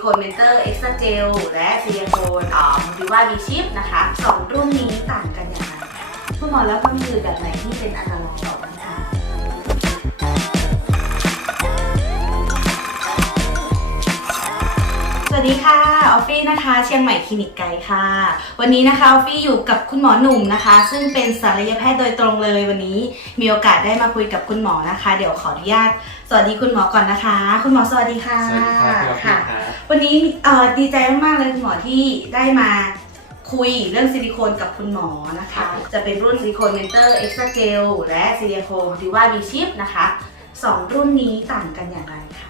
โคนเมนเตอร์เอ็กซ์ตร้าเจลและซิลิโคนอ๋อมูดิว่าบีชิปนะคะสองรุ่นนี้ต่างกันอย่างไรคุณหมอแล้วก็มีอแบบไหนที่เป็นอันตรายต่อร่ง วัสดีค่ะ ออฟฟี่นะคะ เชียงใหม่คลินิกไกด์ค่ะ วันนี้นะคะ ออฟฟี่อยู่กับคุณหมอหนุ่มนะคะ ซึ่งเป็นศัลยแพทย์โดยตรงเลยวันนี้ มีโอกาสได้มาคุยกับคุณหมอนะคะ เดี๋ยวขออนุญาต สวัสดีคุณหมอก่อนนะคะ คุณหมอสวัสดีค่ะ สวัสดีครับพี่ออฟฟี่ค่ะครับวันนี้เอ่อดีใจมากๆเลยคุณหมอที่ได้มาคุยเรื่องซิลิโคนกับคุณหมอนะคะ จะเป็นรุ่นซิลิโคนเมนเตอร์เอ็กซ์ตร้าเจลและซิลิโคนดิว่าบีชิปนะคะสองรุ่นนี้ต่างกันอย่างไรคะอ๋อโอเ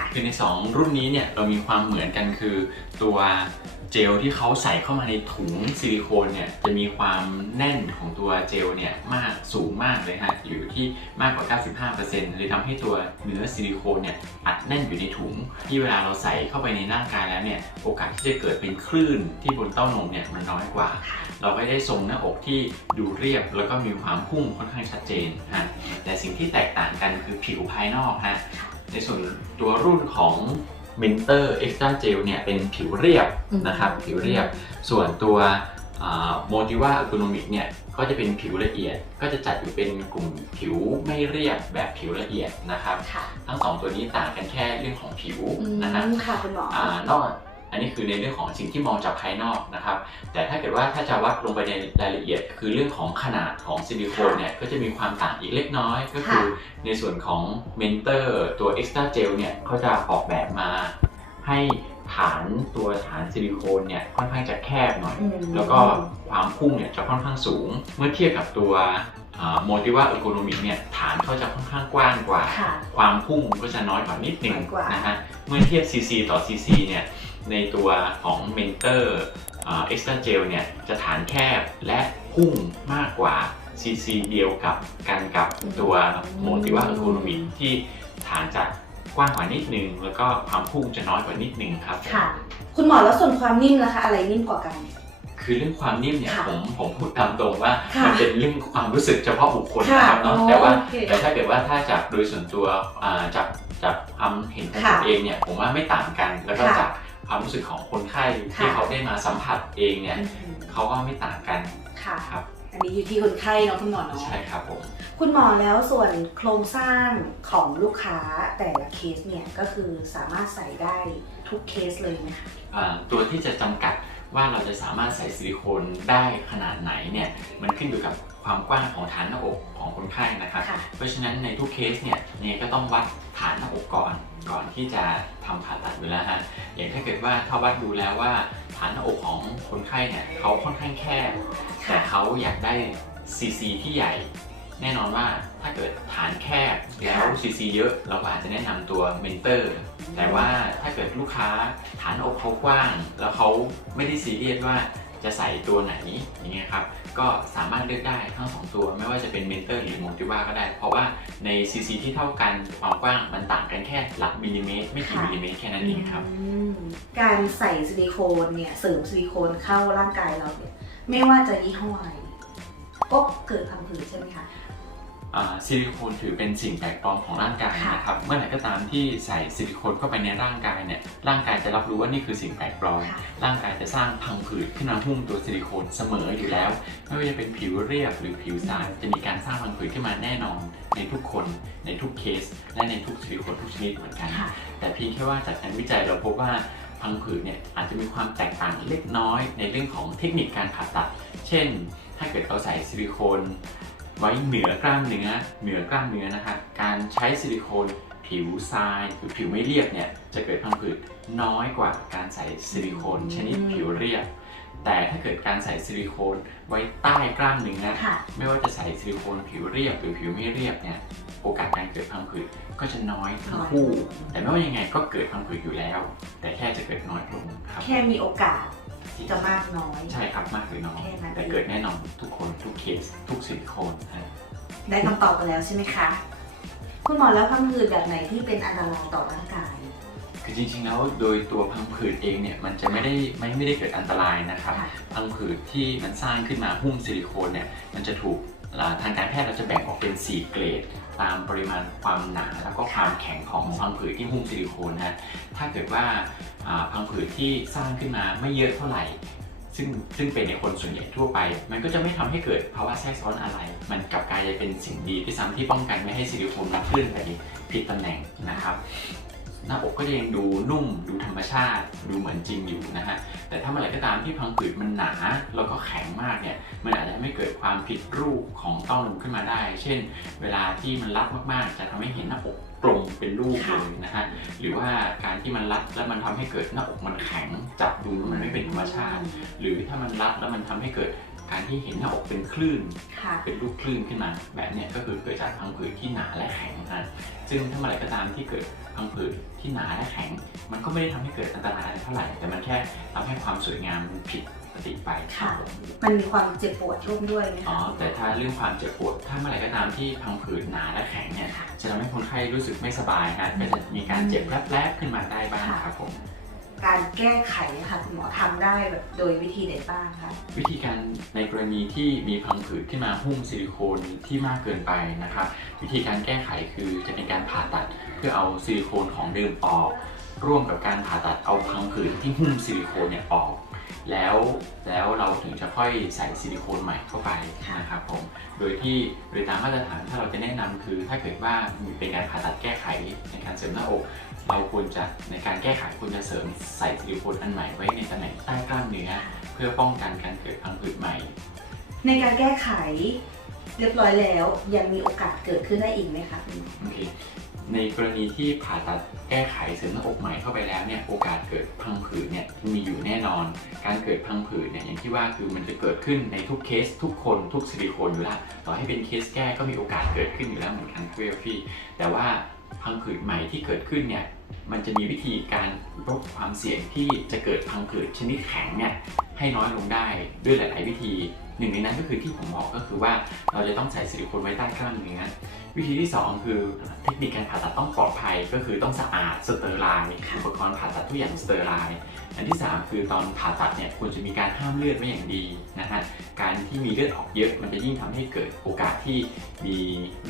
คครับค่ะ คือใน 2 รุ่นนี้เนี่ยเรามีความเหมือนกันคือตัวเจลที่เขาใส่เข้ามาในถุงซิลิโคนเนี่ยจะมีความแน่นของตัวเจลเนี่ยมากสูงมากเลยฮะอยู่ที่มากกว่า 95%เลยทำให้ตัวเนื้อซิลิโคนเนี่ยอัดแน่นอยู่ในถุง ที่เวลาเราใส่เข้าไปในร่างกายแล้วเนี่ยโอกาสที่จะเกิดเป็นคลื่นที่บนเต้านมเนี่ยมันน้อยกว่าค่ะเราก็ได้ทรงหน้าอกที่ดูเรียบแล้วก็มีความพุ่งค่อนข้างชัดเจนฮะแต่สิ่งที่แตกต่างกันคือผิวภายนอกฮะ ในส่วนตัวรุ่นของ Mentor Extra Gel เนี่ยเป็นผิวเรียบนะครับผิวเรียบ ส่วนตัว Motiva Ergonomic เนี่ยก็จะเป็นผิวละเอียด ก็จะจัดอยู่เป็นกลุ่มผิวไม่เรียบแบบผิวละเอียดนะครับค่ะทั้งสองตัวนี้ต่างกันแค่เรื่องของผิวอืมนะครับค่ะคุณหมออ่านอก อันนี้คือในเรื่องของสิ่งที่มองจากภายนอกนะครับ แต่ถ้าเกิดว่าถ้าจะวัดลงไปในรายละเอียด คือเรื่องของขนาดของซิลิโคนเนี่ยก็จะมีความต่างอีกเล็กน้อย ก็คือในส่วนของเมนเตอร์ตัว Extra Gel เนี่ยเขาจะออกแบบมาให้ฐานตัวฐานซิลิโคนเนี่ยค่อนข้างจะแคบหน่อยอืมแล้วก็ความพุ่งเนี่ยจะค่อนข้างสูง เมื่อเทียบกับตัวโมดิว่าเอ r โ o น m i c เนี่ยฐานเขาจะค่อนข้างกว้างกว่าค่ะความพุ่งก็จะน้อยกว่านิดหนึ่งน้อยกว่านะฮะเมื่อเทียบ CC ต่อ CC เนี่ย ในตัวของ Mentor อ่า Extra Gel เนี่ยจะฐานแคบและพุ่งมากกว่า CC เดียวกับกันกับตัว Motiva Ergonomic ที่ฐานจะกว้างกว่านิดนึง แล้วก็ความพุ่งจะน้อยกว่านิดนึงครับ ค่ะ คุณหมอแล้วส่วนความนิ่มนะคะ อะไรนิ่มกว่ากัน คือเรื่องความนิ่มเนี่ยค่ะผมผมพูดตามตรงว่าค่ะมันเป็นเรื่องความรู้สึกเฉพาะบุคคลค่ะนะครับเนาะอ๋อแต่ว่าโอเคแต่ถ้าเกิดว่าถ้าจากโดยส่วนตัวอ่าจากจากความเห็นของค่ะผมเองเนี่ยผมว่าไม่ต่างกันแล้วก็ค่ะจาก ความรู้สึกของคนไข้ที่ค่ะเขาได้มาสัมผัสเองเนี่ยอืมเขาก็ไม่ต่างกันค่ะครับอันนี้อยู่ที่คนไข้เนาะคุณหมอเนาะใช่ครับผมคุณหมอแล้วส่วนโครงสร้างของลูกค้าแต่ละเคสเนี่ยก็คือสามารถใส่ได้ทุกเคสเลยไหมคะอ่าตัวที่จะจำกัดว่าเราจะสามารถใส่ซิลิโคนได้ขนาดไหนเนี่ยมันขึ้นอยู่กับความกว้างของฐานหน้าอกของคนไข้นะครับค่ะเพราะฉะนั้นในทุกเคสเนี่ยเนี่ยก็ต้องวัดฐานหน้าอกก่อนก่อนที่จะ ทำผ่าตัดอยู่แล้วฮะอย่างถ้าเกิดว่าถ้าวัดดูแล้วว่าฐานหน้าอกของคนไข้เนี่ยเขาค่อนข้างแคบแต่เขาอยากได้ซีซีที่ใหญ่ แน่นอนว่าถ้าเกิดฐานแคบแล้วค่ะซีซีเยอะเราก็อาจจะแนะนำตัวเมนเตอร์แต่ว่าถ้าเกิดลูกค้าฐานอกเขากว้าง แล้วเขาไม่ได้ซีเรียสว่า จะใส่ตัวไหนอย่างเงี้ยครับก็สามารถเลือกได้ทั้งสองตัว ไม่ว่าจะเป็นเมนเตอร์หรือโมติว่าก็ได้ เพราะว่าใน CC ที่เท่ากันความกว้างมันต่างกันแค่หลักมิลลิเมตรไม่กี่ค่ะมิลลิเมตรแค่นั้นเองครับอืมการใส่ซิลิโคนเนี่ยเสริมซิลิโคนเข้าร่างกายเราเนี่ยไม่ว่าจะยี่ห้ออะไรก็เกิดพังผืดใช่ไหมคะอ่า ซิลิโคนถือเป็นสิ่งแปลกปลอมของร่างกายค่ะนะครับ เมื่อไหร่ก็ตามที่ใส่ซิลิโคนเข้าไปในร่างกายเนี่ย ร่างกายจะรับรู้ว่านี่คือสิ่งแปลกปลอมค่ะร่างกายจะสร้างพังผืดขึ้นมาหุ้มตัวซิลิโคนเสมออยู่แล้ว ไม่ว่าจะเป็นผิวเรียบหรือผิวทรายจะมีการสร้างพังผืดขึ้นมาแน่นอน ในทุกคน ในทุกเคส และในทุกซิลิโคนทุกชนิดเหมือนกันค่ะแต่เพียงแค่ว่าจากการวิจัยเราพบว่าพังผืดเนี่ยอาจจะมีความแตกต่างเล็กน้อยในเรื่องของเทคนิคการผ่าตัด เช่น ถ้าเกิดเราใส่ซิลิโคน ไว้เหนือกล้ามเนื้อเหนือกล้ามเนื้อนะคะการใช้ซิลิโคนผิวทรายหรือผิวไม่เรียบเนี่ยจะเกิดพังผืดน้อยกว่าการใส่ซิลิโคนชนิดผิวเรียบ แต่ถ้าเกิดการใส่ซิลิโคนไว้ใต้กล้ามเนื้อค่ะไม่ว่าจะใส่ซิลิโคนผิวเรียบหรือผิวไม่เรียบเนี่ยโอกาสการเกิดพังผืดก็จะน้อยทั้งคู่ แต่ไม่ว่ายังไงก็เกิดพังผืดอยู่แล้ว แต่แค่จะเกิดน้อยลงครับแค่มีโอกาสที่ จะมากน้อย ใช่ครับมากหรือน้อยแค่นั้น แต่เกิดแน่นอนทุกคนทุกเคสทุกซิลิโคนฮะได้คำตอบกันแล้วใช่ไหมคะ คุณหมอแล้วพังผืดแบบไหนที่เป็นอันตรายต่อร่างกาย คือจริงๆแล้วโดยตัวพังผืดเองเนี่ยมันจะไม่ได้ไม่ไม่ได้เกิดอันตรายนะครับ ค่ะ พังผืดที่มันสร้างขึ้นมาหุ้มซิลิโคนเนี่ยมันจะถูกอ่า ทางการแพทย์เราจะแบ่งออกเป็น 4 เกรด ตามปริมาณความหนาแล้วก็ความแข็งของพังผืดที่หุ้มซิลิโคนนะถ้าเกิดว่าพังผืดที่สร้างขึ้นมาไม่เยอะเท่าไหร่ซึ่งซึ่งเป็นในคนส่วนใหญ่ทั่วไป มันก็จะไม่ทำให้เกิดภาวะแทรกซ้อนอะไร มันกลับกลายเป็นสิ่งดีที่ซ้ำที่ป้องกันไม่ให้ซิลิโคนมันเคลื่นไปผิดตำแหน่งนะครับ หน้าอกก็ยังดูนุ่ม ดูธรรมชาติ ดูเหมือนจริงอยู่นะฮะ แต่ถ้าเมื่อไหร่ก็ตามที่พังผืดมันหนา แล้วก็แข็งมากเนี่ย มันอาจจะทำให้เกิดความผิดรูปของเต้านมขึ้นมาได้ เช่น เวลาที่มันรัดมากๆ จะทำให้เห็นหน้าอกตรงเป็นรูปเลยนะฮะ หรือว่าการที่มันรัดแล้วมันทำให้เกิดหน้าอกมันแข็ง จับดูมันไม่เป็นธรรมชาติ หรือถ้ามันรัดแล้วมันทำให้เกิด การที่เห็นหน้าอกเป็นคลื่น ค่ะ เป็นรูปคลื่นขึ้นมา แบบเนี้ยก็คือเกิดจากพังผืดที่หนาและแข็งนะซึ่งถ้าเมื่อไหร่ก็ตามที่เกิดพังผืดที่หนาและแข็ง มันก็ไม่ได้ทำให้เกิดอันตรายอะไรเท่าไหร่ แต่มันแค่ทำให้ความสวยงามมันผิดปกติไปค่ะผมมันมีความเจ็บปวดร่วมด้วยไหมอ๋อคะแต่ถ้าเรื่องความเจ็บปวด ถ้าเมื่อไหร่ก็ตามที่พังผืดหนาและแข็งเนี่ย ค่ะ จะทำให้คนไข้รู้สึกไม่สบายฮะก็จะมีการเจ็บแรบๆขึ้นมาได้บ้างค่ะครับผม การแก้ไขค่ะคุณหมอทำได้แบบโดยวิธีไหนบ้างคะวิธีการในกรณีที่มีพังผืดที่มาหุ้มซิลิโคนที่มากเกินไปนะครับ วิธีการแก้ไขคือจะเป็นการผ่าตัดเพื่อเอาซิลิโคนของเดิมออก ร่วมกับการผ่าตัดเอาพังผืดที่หุ้มซิลิโคนเนี่ยออก แล้วแล้วเราถึงจะค่อยใส่ซิลิโคนใหม่เข้าไปนะครับผม โดยที่โดยตามมาตรฐานถ้าเราจะแนะนำคือ ถ้าเกิดว่ามีเป็นการผ่าตัดแก้ไขในการเสริมหน้าอกเราควรจะในการแก้ไขควรจะเสริมใส่ซิลิโคนอันใหม่ไว้ในตำแหน่งใต้กล้ามเนื้อเพื่อป้องกันการเกิดพังผืดใหม่ ในการแก้ไขเรียบร้อยแล้วยังมีโอกาสเกิดขึ้นได้อีกไหมคะคุณหมอโอเค ในกรณีที่ผ่าตัดแก้ไขเสริมหน้าอกใหม่เข้าไปแล้วเนี่ยโอกาสเกิดพังผืดเนี่ยมีอยู่แน่นอน การเกิดพังผืดเนี่ยอย่างที่ว่าคือมันจะเกิดขึ้นในทุกเคส ทุกคนทุกซิลิโคนอยู่แล้วต่อให้เป็นเคสแก้ก็มีโอกาสเกิดขึ้นอยู่แล้วเหมือนกันเวลฟี่แต่ว่าพังผืดใหม่ที่เกิดขึ้นเนี่ยมันจะมีวิธีการลดความเสี่ยงที่จะเกิดพังผืดชนิดแข็งเนี่ยให้น้อยลงได้ด้วยหลาย ๆ วิธีหนึ่งในนั้นก็คือที่ผมบอกก็คือว่าเราจะต้องใส่ซิลิโคนไว้ใต้กล้ามเนื้อ วิธีที่ 2 คือเทคนิคการผ่าตัดต้องปลอดภัยก็คือต้องสะอาดสเตอร์ไลน์อุปกรณ์ผ่าตัดทุกอย่างสเตอร์ไลน์อันที่ 3 คือตอนผ่าตัดเนี่ยควรจะมีการห้ามเลือดไว้อย่างดีนะฮะการที่มีเลือดออกเยอะ มันจะยิ่งทำให้เกิดโอกาสที่มี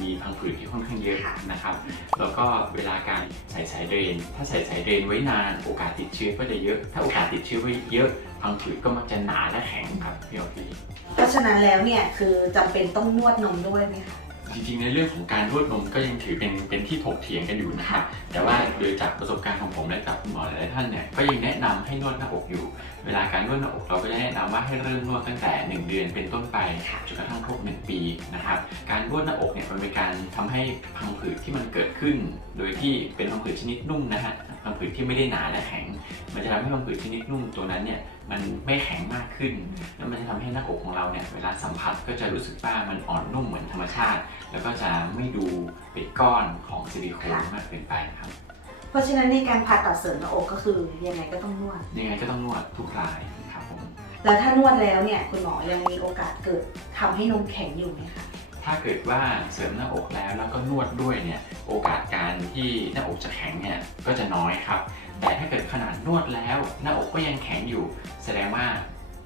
มีพังผืดที่ค่อนข้างเยอะนะครับแล้วก็เวลาการใส่สายเดรน ถ้าใส่สายเดรนไว้นานโอกาสติดเชื้อก็จะเยอะ ถ้าโอกาสติดเชื้อไว้เยอะพังผืดก็มักจะหนาและแข็งครับพี่ออฟฟี่เพราะฉะนั้นแล้วเนี่ยคือจำเป็นต้องนวดนมด้วยไหมคะ จริงๆ ในเรื่องของการนวดนมก็ยังถือเป็นเป็นที่ถกเถียงกันอยู่นะครับแต่ว่าโดยจากประสบการณ์ของผมและจากคุณหมอหลายท่านเนี่ยก็ยังแนะนำให้นวดหน้าอกอยู่ เวลาการนวดหน้าอกเราก็จะแนะนำว่าให้เริ่มนวดตั้งแต่ 1 เดือนเป็นต้นไปจนกระทั่งครบ1ปีนะครับการนวดหน้าอกเนี่ยมันเป็นการทำให้พังผืดที่มันเกิดขึ้น โดยที่เป็นพังผืดชนิดนุ่มนะฮะ พังผืดที่ไม่ได้หนาและแข็ง มันจะทำให้พังผืดชนิดนุ่มตัวนั้นเนี่ยมันไม่แข็งมากขึ้น แล้วมันจะทำให้หน้าอกของเราเนี่ยเวลาสัมผัสก็จะรู้สึกว่ามันอ่อนนุ่มเหมือนธรรมชาติ แล้วก็จะไม่ดูเป็นก้อนของซิลิโคนมากเกินไปครับเพราะฉะนั้นในการผ่าตัดเสริมหน้าอกก็คือยังไงก็ต้องนวดยังไงก็ต้องนวดทุกรายครับผมแล้วถ้านวดแล้วเนี่ยคุณหมอยังมีโอกาสเกิดทำให้นมแข็งอยู่ไหมคะ ถ้าเกิดว่าเสริมหน้าอกแล้วแล้วก็นวดด้วยเนี่ยโอกาสการที่หน้าอกจะแข็งเนี่ยก็จะน้อยครับ แต่ถ้าเกิดขนาดนวดแล้ว หน้าอกก็ยังแข็งอยู่ แสดงว่า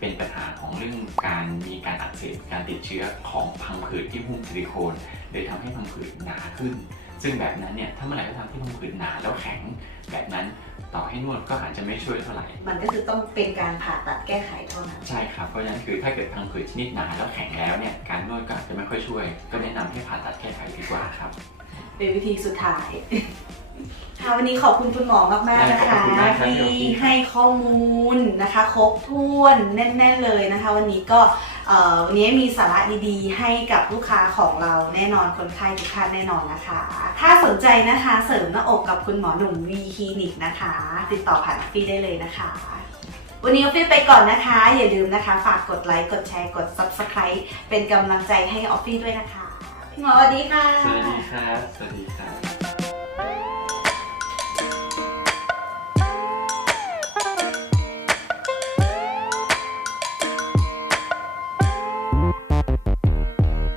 เป็นปัญหาของเรื่องการมีการอักเสบการติดเชื้อของพังผืดที่หุ้มซิลิโคนเลยทำให้พังผืดหนาขึ้น ซึ่งแบบนั้นเนี่ยถ้าเมื่อไหร่ก็ตามที่พังผืดหนาแล้วแข็ง ต่อให้นวดก็อาจจะไม่ช่วยเท่าไหร่ มันก็คือต้องเป็นการผ่าตัดแก้ไขเท่านั้น ใช่ครับ เพราะฉะนั้นคือถ้าเกิดพังผืดชนิดหนาแล้วแข็งแล้วเนี่ย การนวดก็อาจจะไม่ค่อยช่วย ก็แนะนำให้ผ่าตัดแก้ไขดีกว่าครับ เป็นวิธีสุดท้าย ค่ะวันนี้ขอบคุณคุณหมอมากๆนะขอบคะคุณมากครับที่ให้ข้อมูลนะคะ ครบถ้วนแน่น ๆเลยนะคะ วันนี้ก็เอ่อวันนี้มีสาระดีๆ ให้กับลูกค้าของเราแน่นอนคนไข้ทุกท่านแน่นอนนะคะ ถ้าสนใจนะคะเสริมหน้าอกกับคุณหมอหนุ่มวีคลินิกนะคะ ติดต่อผ่านฟรีได้เลยนะคะ วันนี้ออฟฟิศไปก่อนนะคะ อย่าลืมนะคะ ฝากกดไลค์กดแชร์กด subscribe เป็นกำลังใจให้ออฟฟิศด้วยนะคะพี่หมอสวัสดีค่ะสวัสดีครับสวัสดีครับ